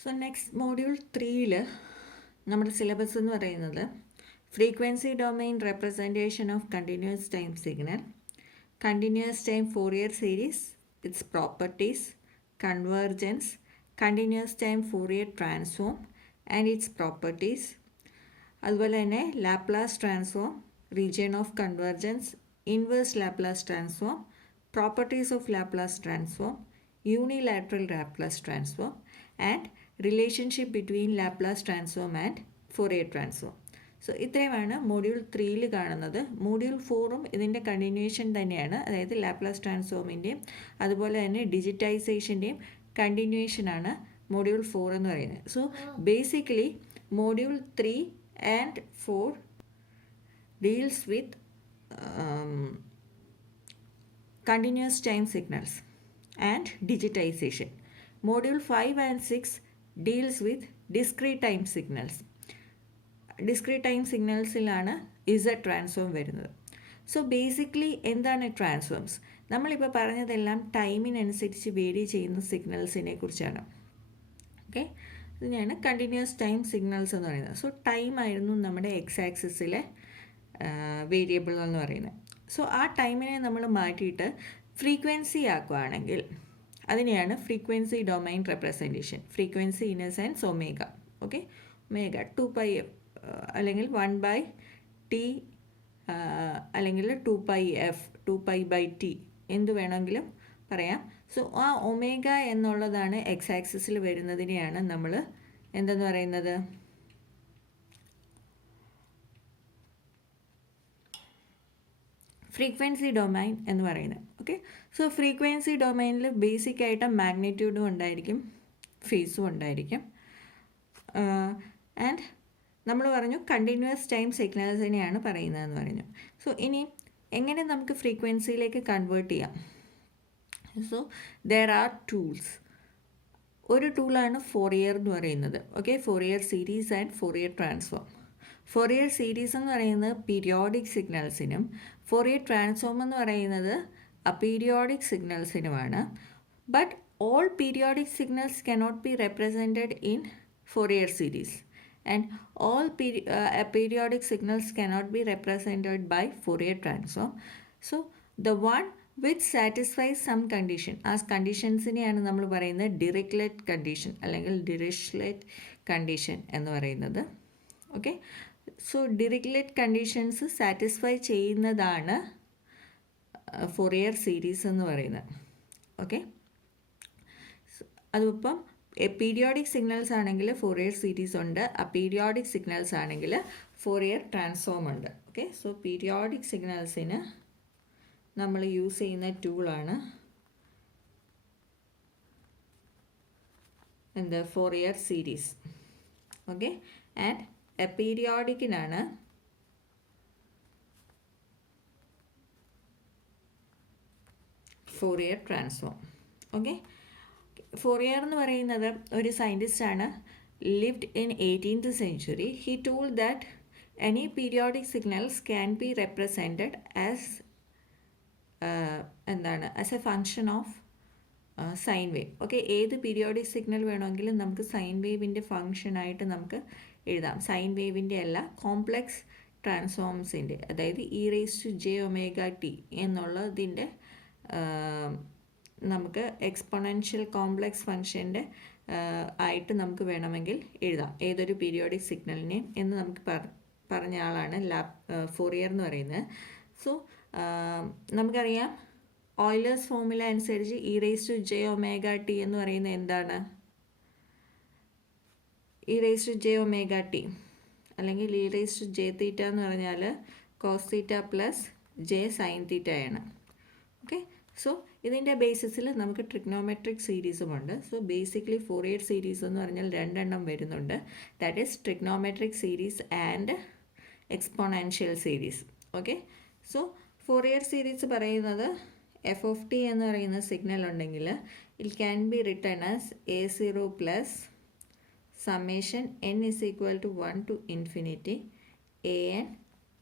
So next module 3 നമ്മുടെ syllabus എന്ന് പറയുന്നത് frequency domain representation of continuous time signal, continuous time Fourier series, it's properties, convergence, continuous time Fourier transform and it's properties, അതുപോലെ തന്നെ Laplace transform, region of convergence, inverse Laplace transform, properties of Laplace transform, unilateral Laplace transform and relationship between Laplace transform and Fourier transform. So ഇത്രയുമാണ് module 3 കാണുന്നത്. Module 4 ഇതിൻ്റെ continuation തന്നെയാണ്, അതായത് Laplace ട്രാൻസ്ഫോമിൻ്റെയും അതുപോലെ തന്നെ ഡിജിറ്റൈസേഷൻ്റെയും കണ്ടിന്യൂവേഷനാണ് module 4 എന്ന് പറയുന്നത്. So basically module 3 and 4 deals with continuous time signals and digitization. Module 5 and 6 deals with discrete time signals. Discrete time signalsilana Z transform വരുന്നത്. സോ ബേസിക്കലി എന്താണ് ട്രാൻസ്ഫോംസ്? നമ്മളിപ്പോൾ പറഞ്ഞതെല്ലാം ടൈമിനനുസരിച്ച് വേരി ചെയ്യുന്ന സിഗ്നൽസിനെ കുറിച്ചാണ്. ഓക്കെ, ഇതിനെയാണ് കണ്ടിന്യൂസ് ടൈം സിഗ്നൽസ് എന്ന് പറയുന്നത്. So time ആയിരുന്നു നമ്മുടെ എക്സ് ആക്സിസിലെ വേരിയബിൾ എന്ന് പറയുന്നത്. സോ ആ ടൈമിനെ നമ്മൾ മാറ്റിയിട്ട് ഫ്രീക്വൻസി ആക്കുകയാണെങ്കിൽ അതിനെയാണ് frequency domain representation. Frequency in A sense omega. Okay, omega 2πf അല്ലെങ്കിൽ 1/t അല്ലെങ്കിൽ 2πf 2π/t എന്ത് വേണമെങ്കിലും പറയാം. സോ ആ ഒമേഗ എന്നുള്ളതാണ് എക്സ് ആക്സിസിൽ വരുന്നതിനെയാണ് നമ്മൾ എന്തെന്ന് പറയുന്നത്, ഫ്രീക്വൻസി ഡൊമൈൻ എന്ന് പറയുന്നത്. ഓക്കെ, സോ ഫ്രീക്വൻസി ഡൊമൈനിൽ ബേസിക് ആയിട്ട് മാഗ്നിറ്റ്യൂഡും ഉണ്ടായിരിക്കും, ഫേസും ഉണ്ടായിരിക്കും. ആൻഡ് നമ്മൾ പറഞ്ഞു കണ്ടിന്യൂസ് ടൈം സിഗ്നൽസിനെയാണ് പറയുന്നതെന്ന് പറഞ്ഞു. സോ ഇനി എങ്ങനെ നമുക്ക് ഫ്രീക്വൻസിയിലേക്ക് കൺവേർട്ട് ചെയ്യാം? So there are tools. ഒരു ടൂളാണ് ഫോറിയർ എന്ന് പറയുന്നത്. Okay, Fourier series and Fourier transform. Fourier series എന്ന് പറയുന്നത് പീരിയോഡിക് സിഗ്നൽസിനും ഫോറിയർ ട്രാൻസ്ഫോം എന്ന് പറയുന്നത് അപീരിയോഡിക് സിഗ്നൽസിനുമാണ്. But all periodic signals cannot be represented in Fourier series and all periodic signals cannot be represented by Fourier transform. So the one which satisfies some condition, ആ കണ്ടീഷൻസിനെയാണ് നമ്മൾ പറയുന്നത് Dirichlet condition അല്ലെങ്കിൽ Dirichlet condition എന്ന് പറയുന്നത്. Okay, so Dirichlet conditions satisfy ചെയ്യുന്നതാണ് Fourier series എന്ന് പറയുന്നത്. ഓക്കെ, അതിപ്പം പീരിയോഡിക് സിഗ്നൽസ് ആണെങ്കിൽ ഫോറിയർ സീരീസ് ഉണ്ട്, അപീരിയോഡിക് സിഗ്നൽസ് ആണെങ്കിൽ ഫോറിയർ ട്രാൻസ്ഫോം ഉണ്ട്. ഓക്കെ, സോ പീരിയോഡിക് സിഗ്നൽസിന് നമ്മൾ യൂസ് ചെയ്യുന്ന ടൂളാണ് എന്ത്, ഫോറിയർ സീരീസ്. ഓക്കെ, ആൻഡ് അപീരിയോഡിക്കിനാണ് ഫോറിയർ ട്രാൻസ്ഫോം. ഓക്കെ, ഫോറിയർ എന്ന് പറയുന്നത് ഒരു സയൻറ്റിസ്റ്റാണ്, lived in 18th century. He told that any periodic signals can be represented as എന്താണ്, as a function of sine wave. Okay, ഏത് പീരിയോഡിക് സിഗ്നൽ വേണമെങ്കിലും നമുക്ക് sign വേവിൻ്റെ ഫങ്ഷനായിട്ട് നമുക്ക് എഴുതാം. സൈൻ വേവിൻ്റെ അല്ല, കോംപ്ലെക്സ് ട്രാൻസ്ഫോംസിൻ്റെ, അതായത് e⁻j⍵t എന്നുള്ളതിൻ്റെ നമുക്ക് എക്സ്പൊണൻഷ്യൽ കോംപ്ലെക്സ് ഫങ്ഷൻ്റെ ആയിട്ട് നമുക്ക് വേണമെങ്കിൽ എഴുതാം ഏതൊരു പീരിയോഡിക് സിഗ്നലിനെ എന്ന് നമുക്ക് പറഞ്ഞ ആളാണ് ഫോറിയർ എന്ന് പറയുന്നത്. സോ നമുക്കറിയാം ഓയിലേഴ്സ് ഫോർമുല അനുസരിച്ച് e⁻j⍵t എന്ന് പറയുന്നത് എന്താണ്, e⁻j⍵t അല്ലെങ്കിൽ e⁻j⍵θ എന്ന് പറഞ്ഞാൽ cos theta plus j sine തീറ്റയാണ്. ഓക്കെ, സോ ഇതിൻ്റെ ബേസിസിൽ നമുക്ക് ട്രിഗ്നോമെട്രിക് സീരീസുമുണ്ട്. സോ ബേസിക്കലി ഫോറിയർ സീരീസ് എന്ന് പറഞ്ഞാൽ രണ്ടെണ്ണം വരുന്നുണ്ട്, that is trigonometric series and exponential series. Okay, so Fourier series പറയുന്നത് എഫ് ഓഫ് ടി എന്ന് പറയുന്ന സിഗ്നൽ ഉണ്ടെങ്കിൽ it can be written as a0 plus summation n is equal to 1 to infinity an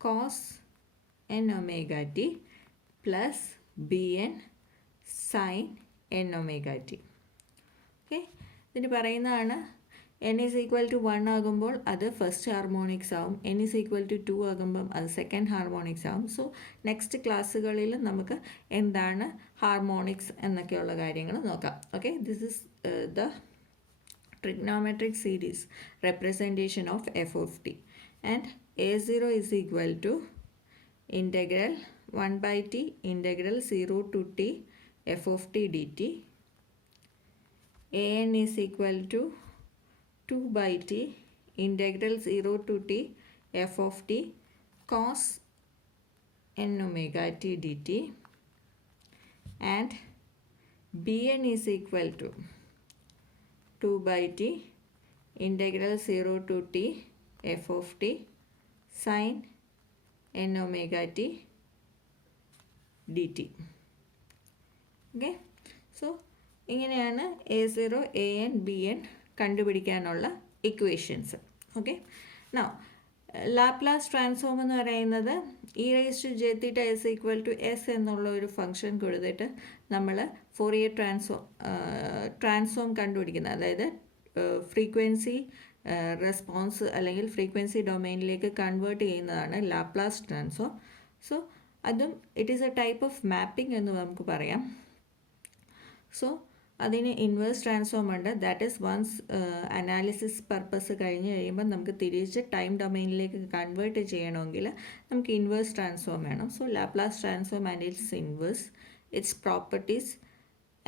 cos n omega t plus bn sin n omega t. Okay, ഇതിന് പറയുന്നതാണ് n is equal to 1 ആകുമ്പോൾ അത് first harmonics ആവും, n is equal to 2 ആകുമ്പം അത് second harmonics ആവും. So next ക്ലാസ്സുകളിൽ നമുക്ക് എന്താണ് ഹാർമോണിക്സ് എന്നൊക്കെയുള്ള കാര്യങ്ങൾ നോക്കാം. Okay, this is the trigonometric series representation of f of t, and a0 is equal to integral 1 by t integral 0 to t f of t dt. an is equal to 2 by t integral 0 to t f of t cos n omega t dt, and bn is equal to 2 by t integral 0 to t f of t sin n omega t dt. Okay, so ഇങ്ങനെയാണ് a0 an bn കണ്ടുപിടിക്കാനുള്ള equations. Okay, now Laplace transform എന്ന് പറയുന്നത് e⁻j⁻θ is equal to s എന്നുള്ള ഒരു function കൊടുത്തിട്ട് നമ്മൾ Fourier transform കണ്ടുപിടിക്കുന്നത്, അതായത് ഫ്രീക്വൻസി റെസ്പോൺസ് അല്ലെങ്കിൽ ഫ്രീക്വൻസി ഡൊമൈനിലേക്ക് കൺവേർട്ട് ചെയ്യുന്നതാണ് ലാപ്ലാസ് ട്രാൻസ്ഫോം. സോ അതും it is a type of mapping എന്ന് നമുക്ക് പറയാം. സോ അതിന് ഇൻവേഴ്സ് ട്രാൻസ്ഫോം ഉണ്ട്. That is once analysis purpose കഴിഞ്ഞ് കഴിയുമ്പോൾ നമുക്ക് തിരിച്ച് ടൈം ഡൊമൈനിലേക്ക് കൺവേർട്ട് ചെയ്യണമെങ്കിൽ നമുക്ക് ഇൻവേഴ്സ് ട്രാൻസ്ഫോം വേണം. So Laplace transform and its inverse, its properties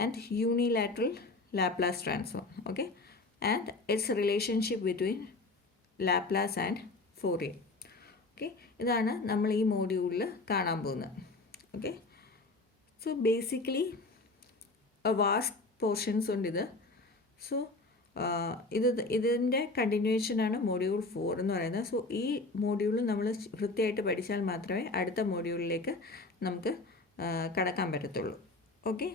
and unilateral Laplace transform. Okay, and its relationship between Laplace and Fourier. Okay, ഇതാണ് നമ്മൾ ഈ മോഡ്യൂളിൽ കാണാൻ പോകുന്നത്. Okay, so basically vast portions ഉണ്ട് ഇത്. സോ ഇതിൻ്റെ കണ്ടിന്യൂവേഷനാണ് മോഡ്യൂൾ 4 എന്ന് പറയുന്നത്. സോ ഈ മോഡ്യൂൾ നമ്മൾ വൃത്തിയായിട്ട് പഠിച്ചാൽ മാത്രമേ അടുത്ത മോഡ്യൂളിലേക്ക് നമുക്ക് കടക്കാൻ പറ്റത്തുള്ളൂ. ഓക്കെ.